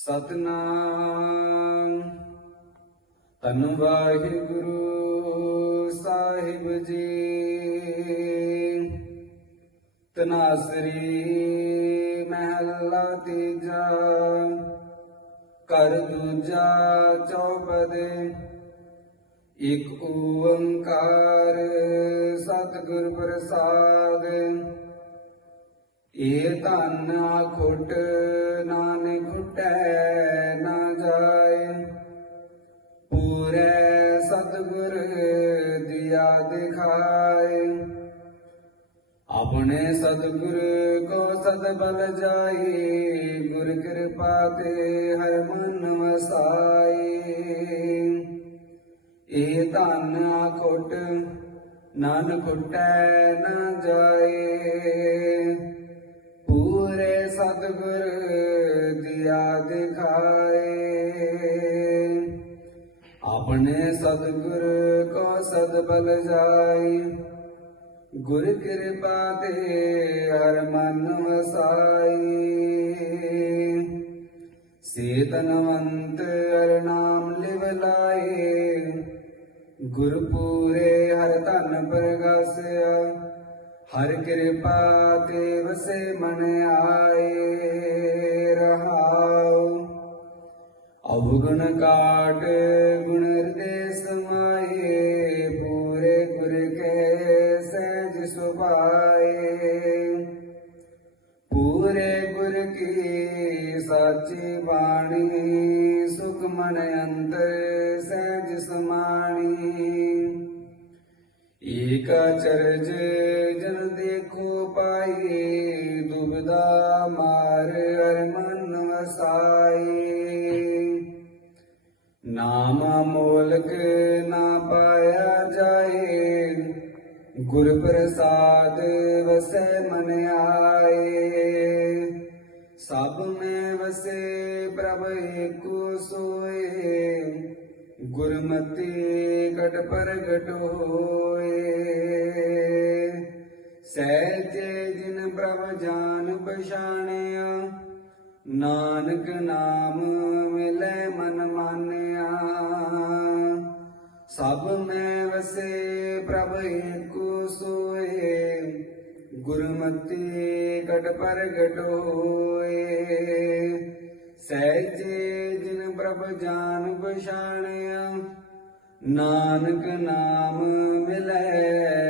ਸਤਨਾਮ। ਤਨ ਵਾਹਿਗੁਰੂ ਸਾਹਿਬ ਜੀ। ਤਨਾਸਰੀ ਮਹੱਲਾ ਤੀਜਾ। ਕਰ ਦੂਜਾ ਚੌਪਦੇ। ਇਕ ਓੰਕਾਰ ਸਤਿਗੁਰ ਪ੍ਰਸਾਦ। ਇਹ ਧਨ ਖੁੱਟ ਘੁਟੈ ਨਾ ਜਾਏ। ਪੂਰੇ ਸਤਿਗੁਰ ਦਿਆ ਦਿਖਾਏ। ਆਪਣੇ ਸਤਿਗੁਰ ਕੋ ਸਦ ਬਲ ਜਾਈ ਗੁਰ ਕਿਰਪਾ ਤੇ ਹਰ ਮਨ ਵਸਾਏ। ਇਹ ਧਨ ਆਖੁਟ ਨਾਨਕ ਖੁਟੈ ਨਾ ਜਾਏ। ਪੂਰੇ ਸਤਿਗੁਰ ਦਿਆ ਦਿਖਾਏ ਆਪਣੇ ਸਤਿਗੁਰ ਕੋ ਸਦ ਬਲ ਜਾਈ ਗੁਰ ਕਿਰਪਾ ਤੇ ਹਰ ਮਨ ਵਸਾਈ ਸੇਤਨਵੰਤ ਹਰ ਨਾਮ ਲਿਵ ਲਾਏ। ਗੁਰ ਪੂਰੇ ਹਰ ਧਨ ਪ੍ਰਗਾਸਿਆ। ਹਰ ਕਿਰਪਾ ਤੇ ਅਵਗੁਣ ਕਾਟ ਗੁਣ ਹਿਰਦੇ ਸਮਾਏ ਪੂਰੇ ਗੁਰ ਕੇ ਸਹਿਜ ਸੁਭਾਏ। ਪੂਰੇ ਗੁਰ ਕੀ ਸਾਚੀ ਬਾਣੀ, ਸੁਖ ਮਨ ਅੰਤਰ ਸਹਿਜ ਸਮਾਣੀ। ਏਕ ਚਰਜ ਜਨ ਦੇਖੋ ਪਾਈ ਦੁਬਦਾ ਮਾਰ ਹਰ ਮਨ ਵਸਾਈ ਨਾਮ ਮੋਲਕ ਨਾ ਪਾਇਆ ਜਾਏ, ਗੁਰ ਪ੍ਰਸਾਦ ਵਸੈ ਮਨ ਆਏ। ਸਭ ਮੈਂ ਵਸੇ ਪ੍ਰਭ ਏਕੋ ਸੋਏ, ਗੁਰਮਤੀ ਕਟ ਪ੍ਰਗਟ ਹੋਏ। ਸਹਿਜੇ ਜਿਨ ਪ੍ਰਭ ਜਾਨ ਪਛਾਣਿਆ ਨਾਨਕ ਨਾਮ ਮਿਲੇ ਮਨ ਮਾਨਿਆ। ਸਭ ਮੈਂ ਵਸੇ ਪ੍ਰਭ ਏਕੋ ਸੋਏ। ਗੁਰਮਤਿ ਕਟ ਪ੍ਰਗਟ ਹੋਏ। ਸਹਿਜੇ ਜਿਨ ਪ੍ਰਭ ਜਾਨ ਪਛਾਣਿਆ। ਨਾਨਕ ਨਾਮ ਮਿਲੇ।